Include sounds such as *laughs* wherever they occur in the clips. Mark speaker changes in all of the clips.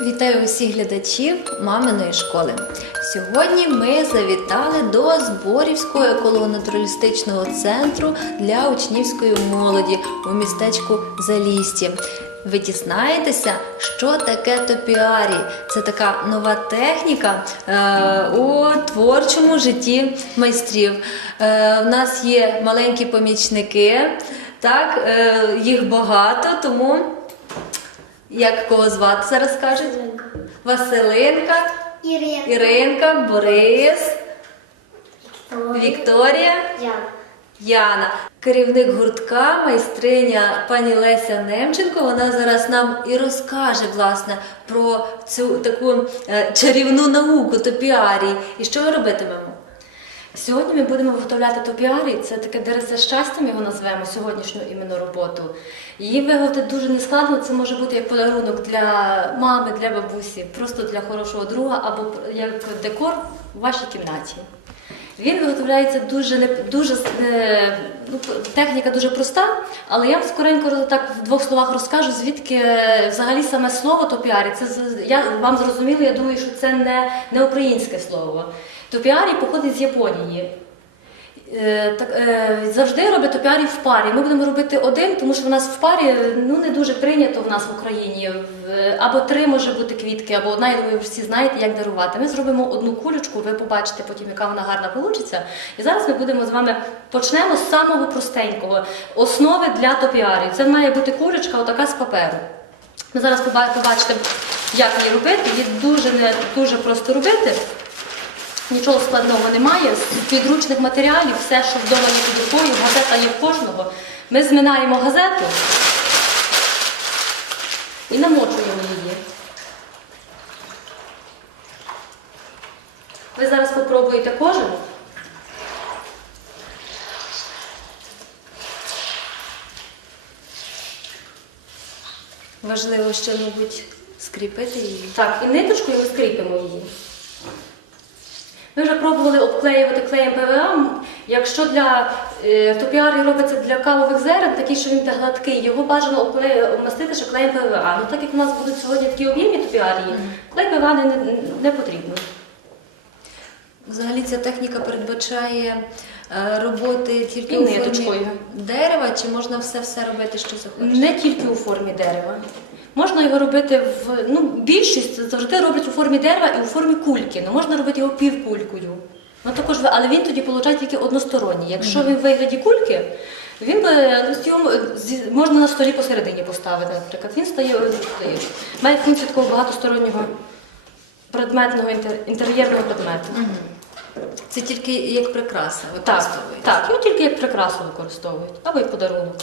Speaker 1: Вітаю усіх глядачів маминої школи. Сьогодні ми завітали до Зборівського еколого-натуралістичного центру для учнівської молоді у містечку Залісті. Ви дізнаєтеся, що таке топіарій. Це така нова техніка е, у творчому житті майстрів. Е, у нас є маленькі помічники, так, е, їх багато, тому як кого звати зараз скажуть? Василинка,
Speaker 2: Ірина.
Speaker 1: Іринка, Борис, Вікторія,
Speaker 2: Я.
Speaker 1: Яна. Керівник гуртка, майстриня пані Леся Немченко. Вона зараз нам і розкаже власне про цю таку е, чарівну науку топіарій. І що ми робитимемо?
Speaker 3: Сьогодні ми будемо виготовляти топіарій. Це таке дереце щастя, ми його називаємо сьогоднішню іменно роботу. Її виготовити дуже нескладно. Це може бути як подарунок для мами, для бабусі, просто для хорошого друга або як декор у вашій кімнаті. Він виготовляється дуже не дуже е, ну, техніка дуже проста, але я вам скоренько так в двох словах розкажу, звідки е, взагалі саме слово топіарі. Це я вам зрозуміло, я думаю, що це не, не українське слово. Топіарі походить з Японії. Е, е, завжди роблять топіарі в парі. Ми будемо робити один, тому що в нас в парі ну, не дуже прийнято в нас в Україні. Або три може бути квітки, або одна, я думаю, ви всі знаєте, як дарувати. Ми зробимо одну кулючку, ви побачите потім, яка вона гарна вийде. І зараз ми будемо з вами почнемо з самого простенького основи для топіарів. Це має бути кулючка, отака з паперу. Ми зараз побачите, як її робити. Її дуже не дуже просто робити. Нічого складного немає. З підручних матеріалів, все, що вдома є під рукою, газета є в кожного. Ми зминаємо газету і намочуємо її. Ви зараз попробуєте кожен.
Speaker 1: Важливо ще, мабуть, скріпити її.
Speaker 3: Так, і ниточкою ми скріпимо її. Ми вже пробували обклеювати клеєм ПВА. Якщо для е, топіарі робиться для кавових зерен, такий, що він буде гладкий, його бажано обмастити ще клеєм ПВА. Ну так як у нас будуть сьогодні такі об'ємні топіарії, клей ПВА не, не, не потрібно.
Speaker 1: Взагалі ця техніка передбачає е, роботи тільки у формі
Speaker 3: ниточкою.
Speaker 1: дерева, чи можна все все робити, що захочеш?
Speaker 3: Не тільки у формі дерева. Можна його робити в ну, більшість завжди роблять у формі дерева і у формі кульки. Ну можна робити його півкулькою. Ну також але він тоді виходить тільки односторонній. Якщо він в вигляді кульки, він би ну, з його, зі- можна на столі посередині поставити, наприклад. Він стає стає- має функцію такого багатостороннього предметного інтер- інтер'єрного предмету.
Speaker 1: Це тільки як прикраса
Speaker 3: Так,
Speaker 1: використовується.
Speaker 3: так, його тільки як прикрасу використовують, або як подарунок.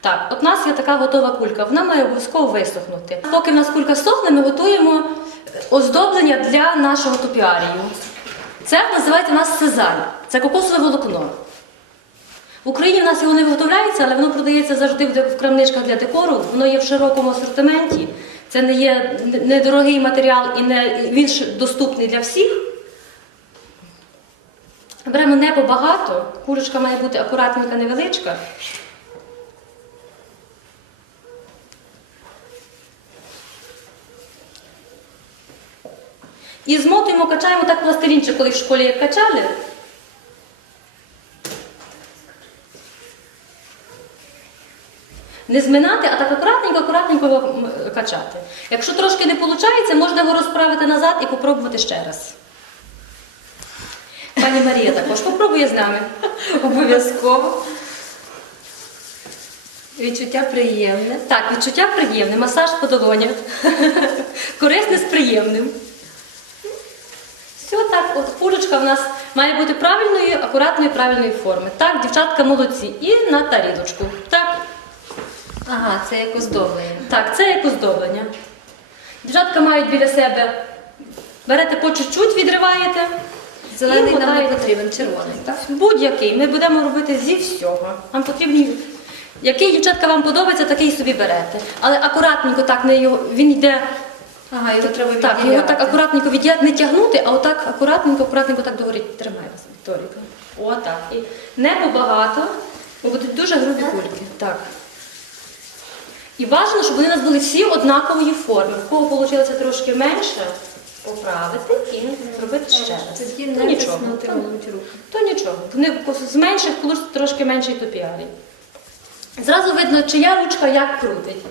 Speaker 3: Так, от у нас є така готова кулька, вона має обов'язково висохнути. Поки в нас кулька сохне, ми готуємо оздоблення для нашого топіарію. Це називається у нас сезаль, це кокосове волокно. В Україні в нас його не виготовляється, але воно продається завжди в крамничках для декору. Воно є в широкому асортименті. Це не є недорогий матеріал і не він доступний для всіх. Беремо не побагато, курочка має бути акуратненька, невеличка. І змотуємо, качаємо так пластилінчик, коли в школі як качали. Не зминати, а так акуратненько, акуратненько качати. Якщо трошки не виходить, можна його розправити назад і попробувати ще раз. Пані Марія також попробує з нами.
Speaker 1: Обов'язково. Відчуття приємне.
Speaker 3: Так, відчуття приємне, масаж по долонях. Корисне з приємним. От курочка в нас має бути правильної, акуратної, правильної форми. Так, дівчатка молодці. І на тарілочку. Так,
Speaker 1: Ага, це як оздоблення.
Speaker 3: так, це як оздоблення. Дівчатка мають біля себе, берете по чуть-чуть, відриваєте,
Speaker 1: Зелений нам не потрібен, червоний, так?
Speaker 3: Будь-який. Ми будемо робити зі всього. Нам потрібні. Який дівчатка вам подобається, такий собі берете. Але акуратненько так не його. Він йде.
Speaker 1: Ага, його треба
Speaker 3: Так, його так акуратненько відділяти, не тягнути, а отак акуратненько, акуратненько так догорі. Тримай вас, Вікторіка. Отак. І не побагато, бо будуть дуже грубі кульки. Так. І бажано, щоб вони у нас були всі однакової форми. В кого вийшло трошки менше, поправити і зробити ще раз.
Speaker 1: Тоді
Speaker 3: То
Speaker 1: не
Speaker 3: нічого.
Speaker 1: тиснути руки.
Speaker 3: то нічого. Вони з менших получить трошки менший топіарій. Зразу видно, чия ручка як крутить.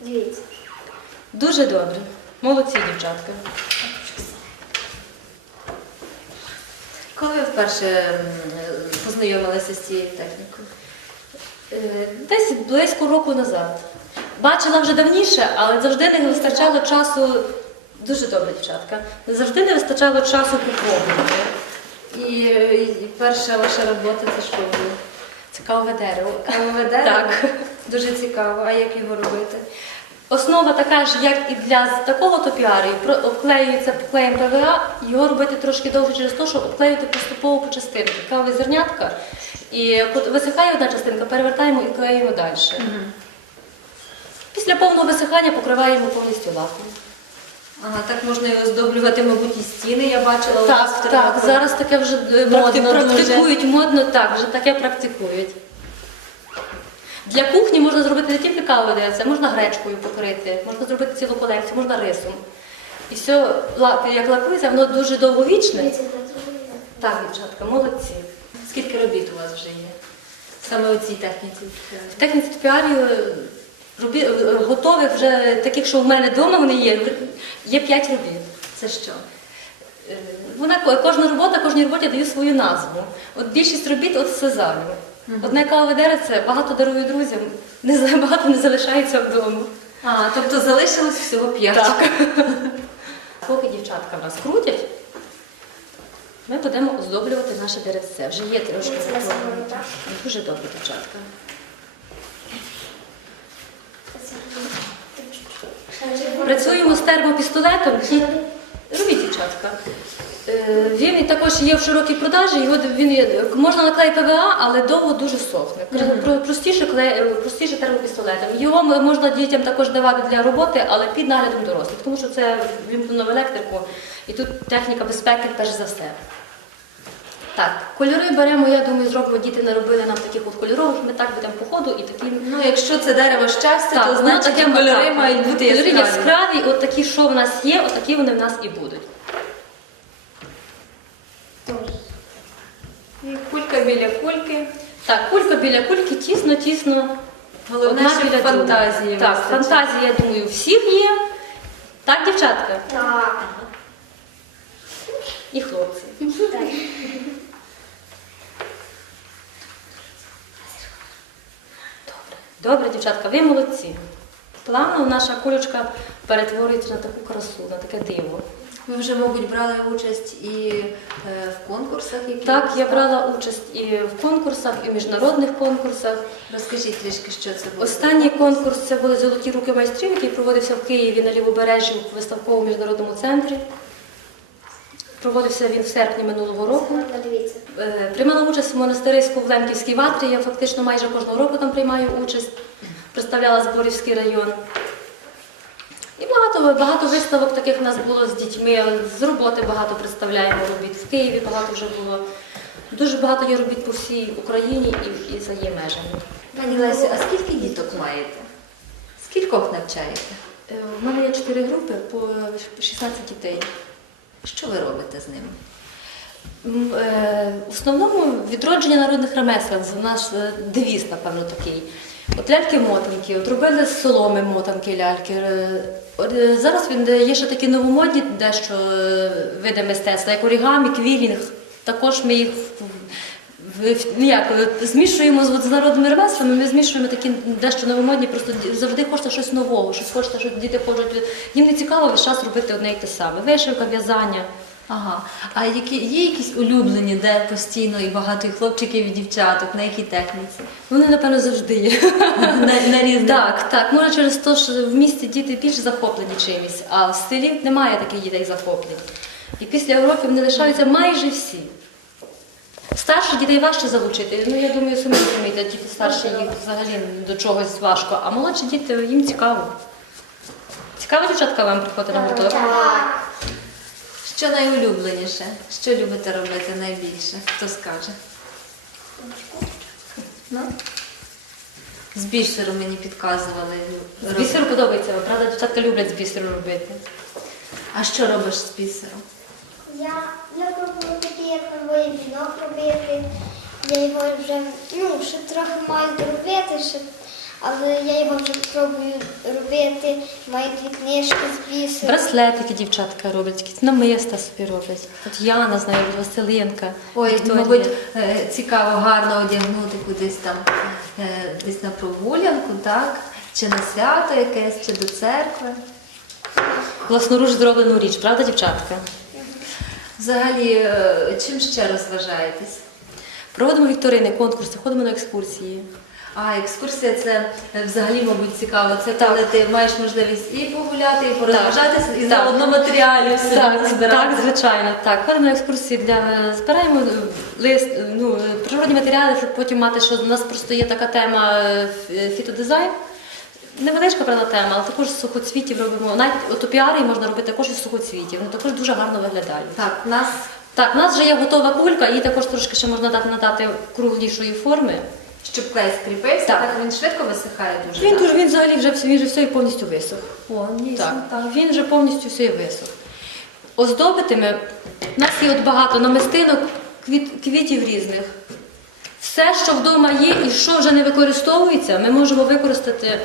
Speaker 2: Дивіться.
Speaker 3: Дуже добре. Молодці, дівчатка.
Speaker 1: Коли ви вперше познайомилися з цією технікою?
Speaker 3: Е, Десь близько року назад. Бачила вже давніше, але завжди не вистачало часу. Дуже добре, дівчатка. Завжди не вистачало часу попробувати.
Speaker 1: І, і перша ваша робота це що було?
Speaker 3: Цікаве дерево.
Speaker 1: Кавове дерево?
Speaker 3: Так.
Speaker 1: Дуже цікаво. А як його робити?
Speaker 3: Основа така ж, як і для такого топіарію, про- обклеюється клеєм ПВА, його робити трошки довше через те, що обклеювати поступово по частинки. Кавові зернятка, і висихає одна частинка, перевертаємо і клеїмо далі. Після повного висихання покриваємо повністю лаком.
Speaker 1: Ага, так можна і оздоблювати, мабуть, і стіни. Я бачила у вас
Speaker 3: Так, так, зараз таке вже
Speaker 1: Модно
Speaker 3: практикують, модно, так, вже таке практикують. Для кухні можна зробити не тільки каву, це можна гречкою покрити, можна зробити цілу колекцію, можна рисом. І все, як лакується, воно дуже довговічне.
Speaker 2: Так
Speaker 3: дівчатка, молодці.
Speaker 1: Скільки робіт у вас вже є? Саме у цій техніці?
Speaker 3: В техніці топіарію е, готових вже таких, що в мене вдома вони є, є 5 робіт.
Speaker 1: Це що?
Speaker 3: Е, Вона кожна робота, кожній роботі дає свою назву. От більшість робіт от Одне кавове дереце багато дарую друзям, не за- *laughs* багато не залишається вдома.
Speaker 1: А, тобто залишилось всього п'ять. *laughs*
Speaker 3: Поки дівчатка в нас крутять, ми будемо оздоблювати наше деревце. Вже є трошки
Speaker 2: роблю.
Speaker 3: Дуже добре, дівчатка. Працюємо з термопістолетом. І... Робіть, дівчатка. Е, Він також є в широкій продажі, його він є, можна наклеїти ПВА, але довго дуже сохне. Про- Простіше, кле- простіше термопістолетом. Його можна дітям також давати для роботи, але під наглядом дорослих, тому що це вімкнено в електрику, і тут техніка безпеки перш за все. Так, кольори беремо, я думаю, зробимо, діти наробили нам таких от кольорових, ми так будемо по ходу і такі
Speaker 1: Ну, якщо це дерево щастя,
Speaker 3: так,
Speaker 1: то значить
Speaker 3: таке
Speaker 1: кольори
Speaker 3: так,
Speaker 1: мають бути
Speaker 3: кольори
Speaker 1: яскраві.
Speaker 3: яскраві. От такі, що в нас є, от такі вони в нас і будуть.
Speaker 1: Кулька біля кульки.
Speaker 3: Так, кулька біля кульки, тісно, тісно.
Speaker 1: Головне,
Speaker 3: одна біля
Speaker 1: фантазії
Speaker 3: Так, фантазія, я думаю, всіх є. Так, дівчатка?
Speaker 2: Так.
Speaker 3: І хлопці.
Speaker 2: Так.
Speaker 3: Добре, дівчатка, ви молодці. Плавно наша кулечка перетворюється на таку красу, на таке диво.
Speaker 1: Ви вже, мабуть, брали участь і е, в конкурсах, які
Speaker 3: Так, я брала участь і в конкурсах, і в міжнародних конкурсах.
Speaker 1: Розкажіть трішки, що це було.
Speaker 3: Останній конкурс це були золоті руки майстрів, який проводився в Києві на лівобережжі в виставковому міжнародному центрі. Проводився він в серпні минулого року. Е, Приймала участь в монастириську в Лемківській ватрі. Я фактично майже кожного року там приймаю участь. Представляла Зборівський район. І багато, багато виставок таких у нас було з дітьми. З роботи багато представляємо робіт. В Києві багато вже було. Дуже багато є робіт по всій Україні і, і за її межами.
Speaker 1: Пані Лесю, а скільки діток маєте? Скількох навчаєте?
Speaker 3: Е, У мене є чотири групи по 16 дітей.
Speaker 1: Що ви робите з ними?
Speaker 3: Е, В основному відродження народних ремесел, це наш е, девіз, напевно, такий. От ляльки-мотанки, от робили з соломи мотанки ляльки. Е, от, е, Зараз він є ще такі новомодні дещо е, види мистецтва, як орігамі, квілінг. Також ми їх в- ну, змішуємо з, народними ремеслами, ми змішуємо такі дещо новомодні, просто завжди хочеться щось нового, щось хочеться, що діти хочуть. Їм не цікаво весь час робити одне і те саме. Вишивка, в'язання.
Speaker 1: Ага. А які є якісь улюблені, де постійно і багато і хлопчиків, і дівчаток, на якій техніці?
Speaker 3: Вони, напевно, завжди є.
Speaker 1: На, на різних.
Speaker 3: Так, так. Може через те, що в місті діти більш захоплені чимось, а в селі немає таких дітей захоплень. І після уроків вони лишаються майже всі. Старших дітей важче залучити. Ну, я думаю, самі розумієте, діти старші їх взагалі до чогось важко, а молодші діти їм цікаво. Цікаво, дівчатка, вам приходити на гурток?
Speaker 2: Так.
Speaker 1: Що найулюбленіше? Що любите робити найбільше? Хто скаже? Ну? З бісеру мені підказували.
Speaker 3: З бісеру подобається, правда, дівчатка люблять з бісеру робити.
Speaker 1: А що робиш з бісером?
Speaker 2: Я, я пробую такі, як новий вінок робити. Я його вже, ну, ще трохи маю доробити, ще, але я його вже пробую робити. Маю дві книжки з бісеру.
Speaker 3: Браслетики дівчатка роблять, якісь намиста собі роблять. От Яна знаю, Василинка.
Speaker 1: Ой,
Speaker 3: Вікторія.
Speaker 1: мабуть, е, цікаво гарно одягнути кудись там, е, десь на прогулянку, так? Чи на свято якесь, чи до церкви.
Speaker 3: Власноруч зроблену річ, правда, дівчатка?
Speaker 1: Взагалі, е, чим ще розважаєтесь?
Speaker 3: Проводимо вікторини, конкурси, ходимо на екскурсії.
Speaker 1: А екскурсія це е, взагалі, мабуть, цікаво. Це коли ти маєш можливість і погуляти, і порозважатися, і
Speaker 3: Так.
Speaker 1: заодно матеріалів собі
Speaker 3: Так,
Speaker 1: збирати.
Speaker 3: так, звичайно. Так, ходимо на екскурсії для збираємо е, лист, е, ну, е, природні матеріали, щоб потім мати, що у нас просто є така тема е, ф- е, фітодизайн. Невеличка правда тема, але також з сухоцвітів робимо. Навіть отопіари можна робити також із сухоцвітів. Вони також дуже гарно виглядають.
Speaker 1: Так, нас
Speaker 3: Так, у нас вже є готова кулька, її також трошки ще можна дати надати круглішої форми.
Speaker 1: Щоб клей скріпився,
Speaker 3: Так.
Speaker 1: так. він швидко висихає дуже.
Speaker 3: Він
Speaker 1: так?
Speaker 3: дуже він взагалі вже він вже все і повністю висох.
Speaker 1: О, дійсно,
Speaker 3: Так,
Speaker 1: так.
Speaker 3: він вже повністю все і висох. Оздобити ми, у нас є от багато намистинок, квіт, квітів різних. Все, що вдома є і що вже не використовується, ми можемо використати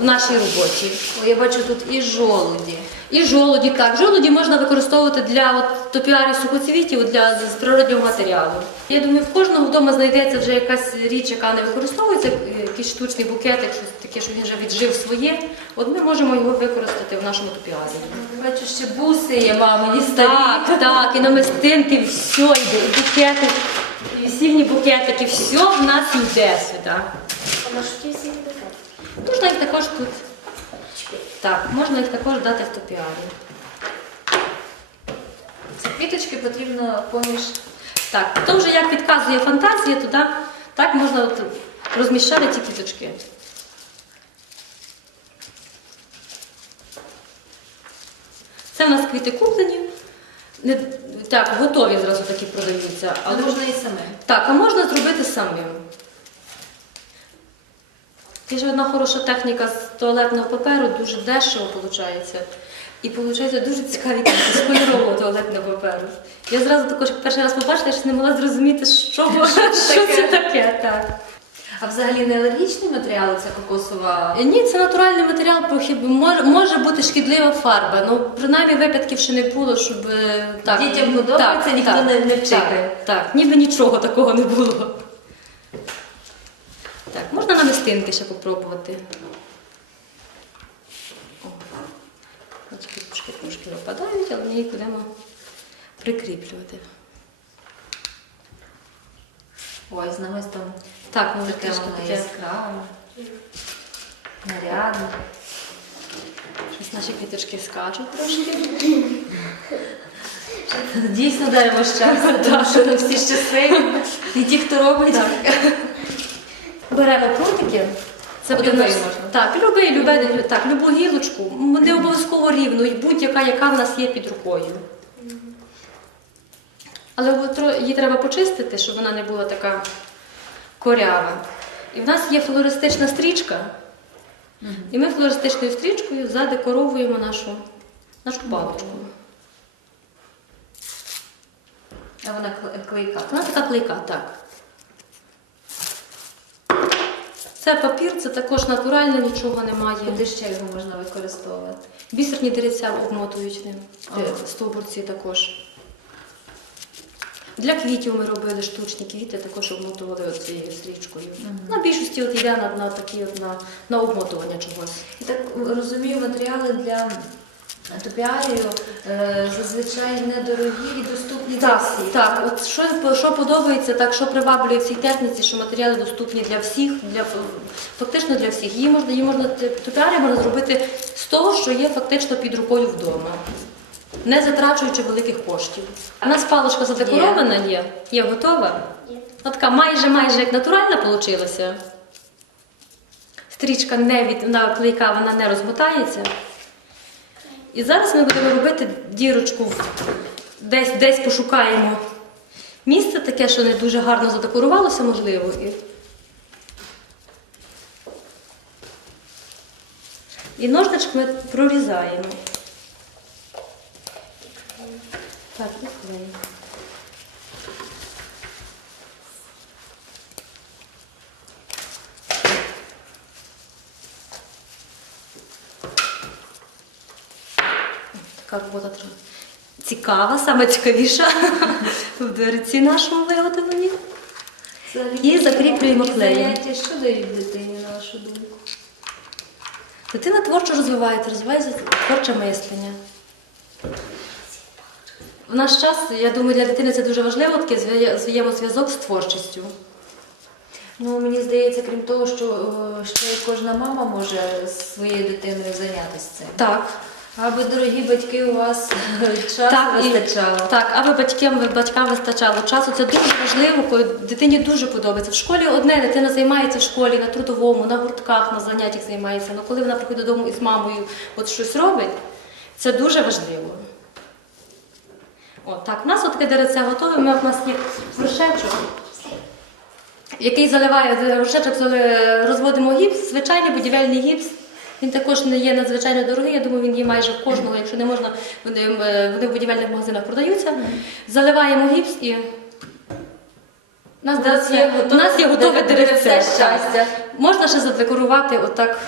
Speaker 3: в нашій роботі.
Speaker 1: О, я бачу тут і жолуді.
Speaker 3: І жолуді, так. Жолуді можна використовувати для от, топіарів сухоцвітів, для з природнього матеріалу. Я думаю, в кожного вдома знайдеться вже якась річ, яка не використовується, е, якийсь штучний букетик, щось таке, що він вже віджив своє. От ми можемо його використати в нашому топіарі.
Speaker 1: Бачу, ще буси є мамині старі.
Speaker 3: Так, так, і намистинки, все йде, і букети, і весільні букетики, все в нас йде сюди.
Speaker 2: А на що ті всі буде?
Speaker 3: Можна їх також тут. Так, можна їх також дати в топіарі.
Speaker 1: Ці квіточки потрібно поміж.
Speaker 3: Так, то вже як підказує фантазія, туди так можна от розміщати ці квіточки. Це в нас квіти куплені. Не, так, готові зразу такі продаються.
Speaker 1: Але можна і самим.
Speaker 3: Так, а можна зробити самим. Є ж одна хороша техніка з туалетного паперу, дуже дешево виходить. І виходить дуже цікаві з кольорового туалетного паперу. Я зразу також перший раз побачила, я ще не могла зрозуміти, що, що це *laughs* таке. Так.
Speaker 1: А взагалі не алергічний матеріал це кокосова.
Speaker 3: Ні, це натуральний матеріал, може, може бути шкідлива фарба. Ну, принаймні випадків ще не було, щоб е, так.
Speaker 1: Дітям подобається, ніхто не- не вчикає.
Speaker 3: Так, так, ніби нічого такого не було. Так, можна намистинки ще попробувати. О, Бачите, трошки трошки випадають, але ми їх будемо прикріплювати.
Speaker 1: Ой, з намистом
Speaker 3: Так, може
Speaker 1: таке
Speaker 3: трішки
Speaker 1: воно
Speaker 3: таке.
Speaker 1: яскраве. Нарядне.
Speaker 3: Щось наші квіточки скачуть трошки.
Speaker 1: Дійсно даємо щастя, *laughs* тому що не всі щасливі. І ті, хто робить.
Speaker 3: Беремо прутики. Це буде наш... Так, любий, любе, так, любу гілочку, не обов'язково рівну, і будь-яка, яка в нас є під рукою. Але її треба почистити, щоб вона не була така корява. І в нас є флористична стрічка, і ми флористичною стрічкою задекоровуємо нашу, нашу паличку.
Speaker 1: А вона клейка.
Speaker 3: Вона така клейка, так. Це папір, це також натуральне, нічого немає.
Speaker 1: Куди ще його можна використовувати?
Speaker 3: Бісерні деревця обмотують ним,
Speaker 1: Ага.
Speaker 3: Е, стовбурці також. Для квітів ми робили штучні квіти, також обмотували цією стрічкою. На більшості от йде на, на такі на, на обмотування чогось.
Speaker 1: Я так розумію, матеріали для топіарію е, зазвичай недорогі і доступні для
Speaker 3: Так,
Speaker 1: всіх.
Speaker 3: так, от що, що подобається, так що приваблює в цій техніці, що матеріали доступні для всіх, для фактично для всіх. Її можна, її можна топіарі можна зробити з того, що є фактично під рукою вдома. не затрачуючи великих коштів. У нас паличка задекорована є, є готова.
Speaker 2: Є.
Speaker 3: От така майже майже як натуральна вийшла. Стрічка не від вона клейка, вона не розмотається. І зараз ми будемо робити дірочку, десь, десь пошукаємо місце таке, що не дуже гарно задекорувалося, можливо. І, і ножничками прорізаємо. Так, і клей. Така робота. Цікава, саме цікавіша в дверці нашому виготовленні. І закріплюємо клеєм.
Speaker 4: Що дають дитині, на вашу думку?
Speaker 3: Дитина творчо розвивається, розвивається творче мислення. В наш час, я думаю, для дитини це дуже важливо, такий зв'я- взаємозв'язок з творчістю.
Speaker 4: Ну, мені здається, крім того, що е, ще кожна мама може своєю дитиною зайнятися цим.
Speaker 3: Так.
Speaker 4: Аби дорогі батьки у вас час
Speaker 3: Так, і-
Speaker 4: вистачало.
Speaker 3: Так, аби батькам, батькам вистачало часу, це дуже важливо, коли дитині дуже подобається. В школі одне дитина займається в школі, на трудовому, на гуртках, на заняттях займається. Але коли вона приходить додому із мамою от щось робить, це дуже важливо. От, так, у нас от таке дереце готове, ми, у нас є вершечок, який заливає вершечок, зале- розводимо гіпс, звичайний будівельний гіпс. Він також не є надзвичайно дорогий, я думаю, він є майже в кожного, якщо не можна, вони, е, вони в будівельних магазинах продаються. Заливаємо гіпс і. У нас,
Speaker 4: нас є готове
Speaker 3: у нас є готове
Speaker 4: деревце щастя.
Speaker 3: Можна ще задекорувати отак.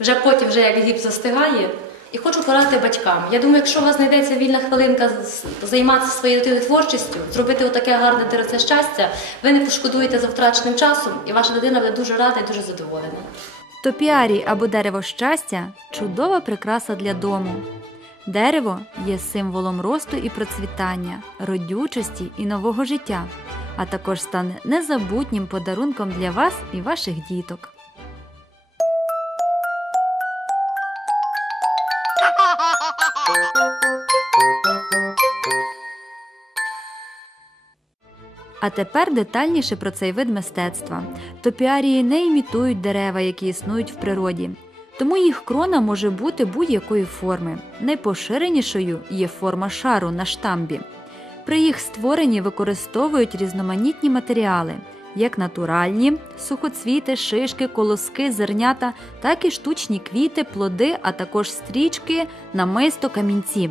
Speaker 3: Вже потім, вже як гіпс застигає. І хочу порадити батькам. Я думаю, якщо у вас знайдеться вільна хвилинка займатися своєю дитиною творчістю, зробити отаке гарне деревце щастя, ви не пошкодуєте за втраченим часом, і ваша дитина буде дуже рада і дуже задоволена.
Speaker 1: Топіарій або дерево щастя чудова прикраса для дому. Дерево є символом росту і процвітання, родючості і нового життя, а також стане незабутнім подарунком для вас і ваших діток. А тепер детальніше про цей вид мистецтва. Топіарії не імітують дерева, які існують в природі. Тому їх крона може бути будь-якої форми. Найпоширенішою є форма шару на штамбі. При їх створенні використовують різноманітні матеріали, як натуральні сухоцвіти, шишки, колоски, зернята, так і штучні квіти, плоди, а також стрічки, намисто, камінці.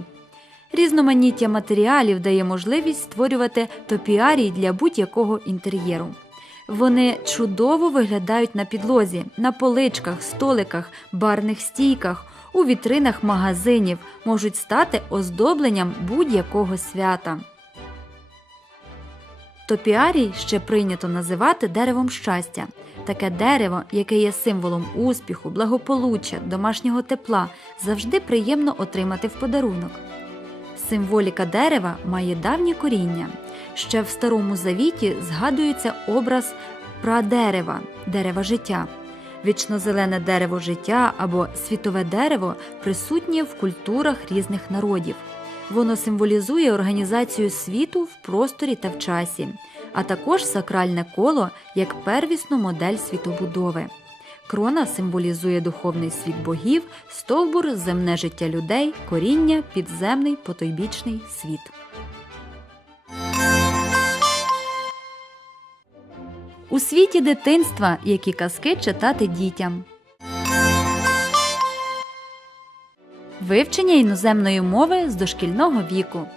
Speaker 1: Різноманіття матеріалів дає можливість створювати топіарій для будь-якого інтер'єру. Вони чудово виглядають на підлозі, на поличках, столиках, барних стійках, у вітринах магазинів, можуть стати оздобленням будь-якого свята. Топіарій ще прийнято називати деревом щастя. Таке дерево, яке є символом успіху, благополуччя, домашнього тепла, завжди приємно отримати в подарунок. Символіка дерева має давнє коріння. Ще в Старому Завіті згадується образ прадерева, дерева життя. Вічнозелене дерево життя або світове дерево присутнє в культурах різних народів. Воно символізує організацію світу в просторі та в часі, а також сакральне коло як первісну модель світобудови. Крона символізує духовний світ богів, стовбур земне життя людей, коріння, підземний потойбічний світ. У світі дитинства які казки читати дітям. Вивчення іноземної мови з дошкільного віку.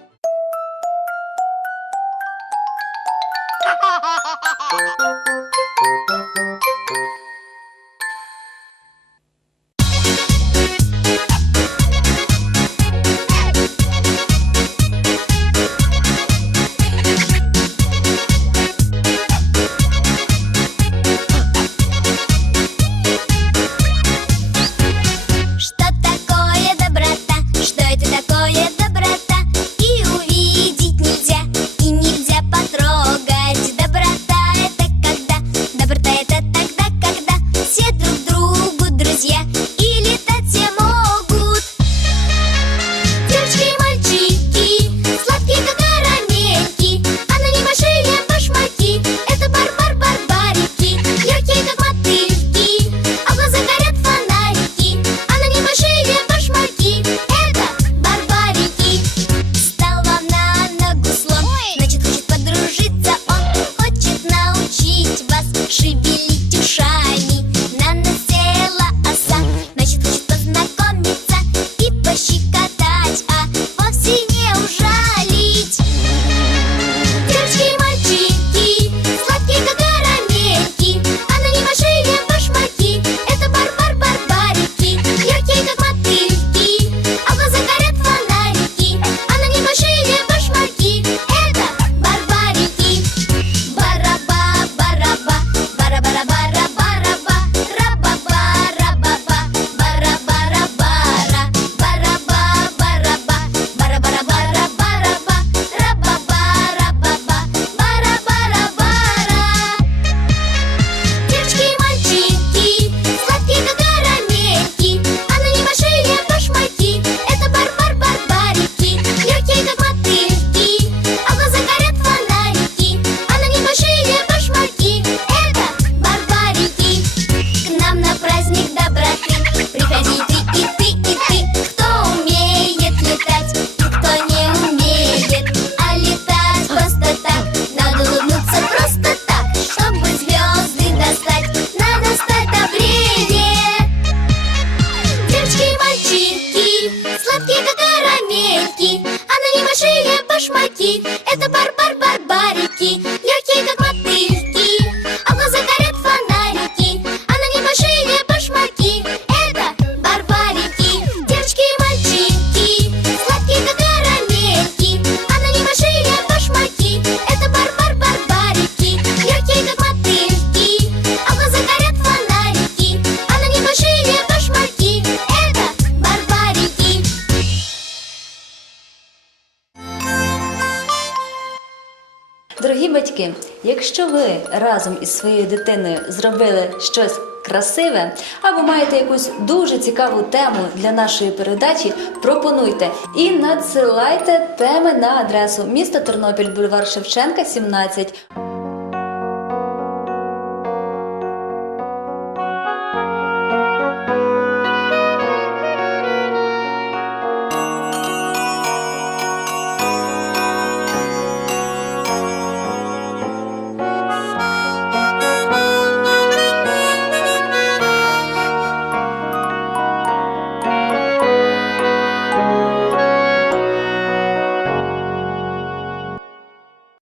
Speaker 1: Разом із своєю дитиною зробили щось красиве або маєте якусь дуже цікаву тему для нашої передачі, пропонуйте. І надсилайте теми на адресу місто Тернопіль, бульвар Шевченка, 17,